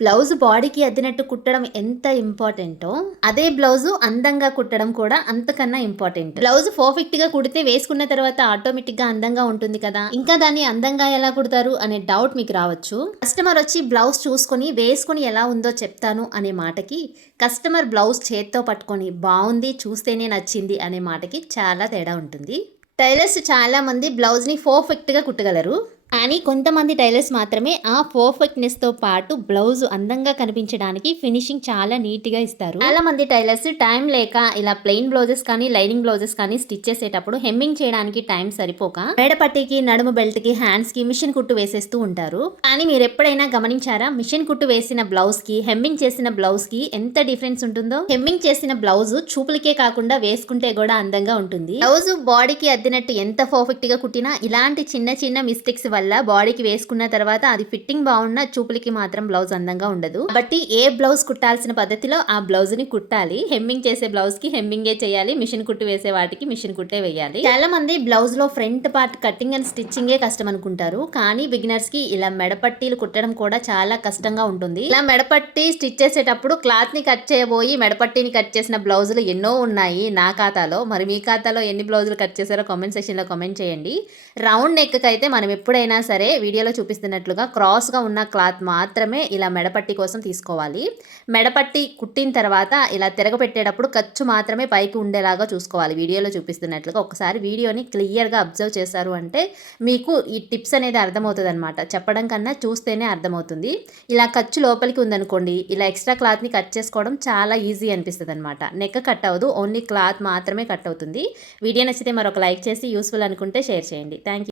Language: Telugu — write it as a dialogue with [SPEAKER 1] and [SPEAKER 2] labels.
[SPEAKER 1] బ్లౌజ్ బాడీకి అద్దినట్టు కుట్టడం ఎంత ఇంపార్టెంటో అదే బ్లౌజ్ అందంగా కుట్టడం కూడా అంతకన్నా ఇంపార్టెంట్. బ్లౌజ్ పర్ఫెక్ట్గా కుడితే వేసుకున్న తర్వాత ఆటోమేటిక్గా అందంగా ఉంటుంది కదా. ఇంకా దాన్ని అందంగా ఎలా కుడతారు అనే డౌట్ మీకు రావచ్చు. కస్టమర్ వచ్చి బ్లౌజ్ చూసుకొని వేసుకొని ఎలా ఉందో చెప్తాను అనే మాటకి కస్టమర్ బ్లౌజ్ చేత్తో పట్టుకొని బాగుంది చూస్తేనే నచ్చింది అనే మాటకి చాలా తేడా ఉంటుంది. టైలర్స్ చాలా మంది బ్లౌజ్ని పర్ఫెక్ట్గా కుట్టగలరు. కానీ కొంతమంది టైలర్స్ మాత్రమే ఆ పర్ఫెక్ట్నెస్తో పాటు బ్లౌజ్ అందంగా కనిపించడానికి ఫినిషింగ్ చాలా నీట్గా ఇస్తారు. చాలా మంది టైలర్స్ టైం లేక ఇలా ప్లెయిన్ బ్లౌజెస్ కానీ లైనింగ్ బ్లౌజెస్ కానీ స్టిచ్ చేసేటప్పుడు హెమ్మింగ్ చేయడానికి టైం సరిపోక మేడపట్టికి నడుము బెల్ట్కి హ్యాండ్స్కి మిషన్ కుట్టు వేసేస్తూ ఉంటారు. కానీ మీరు ఎప్పుడైనా గమనించారా? మిషన్ కుట్టు వేసిన బ్లౌజ్కి హెమ్మింగ్ చేసిన బ్లౌజ్కి ఎంత డిఫరెన్స్ ఉంటుందో? హెమ్మింగ్ చేసిన బ్లౌజ్ చూపులకే కాకుండా వేసుకుంటే కూడా అందంగా ఉంటుంది. బ్లౌజ్ బాడీకి అద్దినట్టు ఎంత పర్ఫెక్ట్గా కుట్టినా ఇలాంటి చిన్న చిన్న మిస్టేక్స్ వల్ల బాడీకి వేసుకున్న తర్వాత అది ఫిట్టింగ్ బాగున్న చూపులకి మాత్రం బ్లౌజ్ అందంగా ఉండదు. కాబట్టి ఏ బ్లౌజ్ కుట్టాల్సిన పద్ధతిలో ఆ బ్లౌజ్ని కుట్టాలి. హెమ్మింగ్ చేసే బ్లౌజ్కి హెమ్మింగే చేయాలి. మిషన్ కుట్టు వేసే వాటికి మిషన్ కుట్టే వేయాలి. చాలా మంది బ్లౌజ్లో ఫ్రంట్ పార్ట్ కటింగ్ అండ్ స్టిచ్చింగే కష్టం అనుకుంటారు. కానీ బిగినర్స్కి ఇలా మెడపట్టీలు కుట్టడం కూడా చాలా కష్టంగా ఉంటుంది. ఇలా మెడపట్టి స్టిచ్ చేసేటప్పుడు క్లాత్ని కట్ చేయబోయి మెడపట్టిని కట్ చేసిన బ్లౌజులు ఎన్నో ఉన్నాయి నా ఖాతాలో. మరి మీ ఖాతాలో ఎన్ని బ్లౌజులు కట్ చేశారో కామెంట్ సెక్షన్లో కామెంట్ చేయండి. రౌండ్ నెక్ అయితే మనం ఎప్పుడైనా సరే వీడియోలో చూపిస్తున్నట్లుగా క్రాస్గా ఉన్న క్లాత్ మాత్రమే ఇలా మెడపట్టి కోసం తీసుకోవాలి. మెడపట్టి కుట్టిన తర్వాత ఇలా తిరగపెట్టేటప్పుడు ఖర్చు మాత్రమే పైకి ఉండేలాగా చూసుకోవాలి. వీడియోలో చూపిస్తున్నట్లుగా ఒకసారి వీడియోని క్లియర్గా అబ్జర్వ్ చేశారు అంటే మీకు ఈ టిప్స్ అనేది అర్థమవుతుంది అనమాట చెప్పడం కన్నా చూస్తేనే అర్థమవుతుంది. ఇలా ఖర్చు లోపలికి ఉందనుకోండి ఇలా ఎక్స్ట్రా క్లాత్ని కట్ చేసుకోవడం చాలా ఈజీ అనిపిస్తుంది అనమాట నెక్ కట్ అవ్వదు ఓన్లీ క్లాత్ మాత్రమే కట్ అవుతుంది. వీడియో నచ్చితే మరొక లైక్ చేసి యూస్ఫుల్ అనుకుంటే షేర్ చేయండి. థ్యాంక్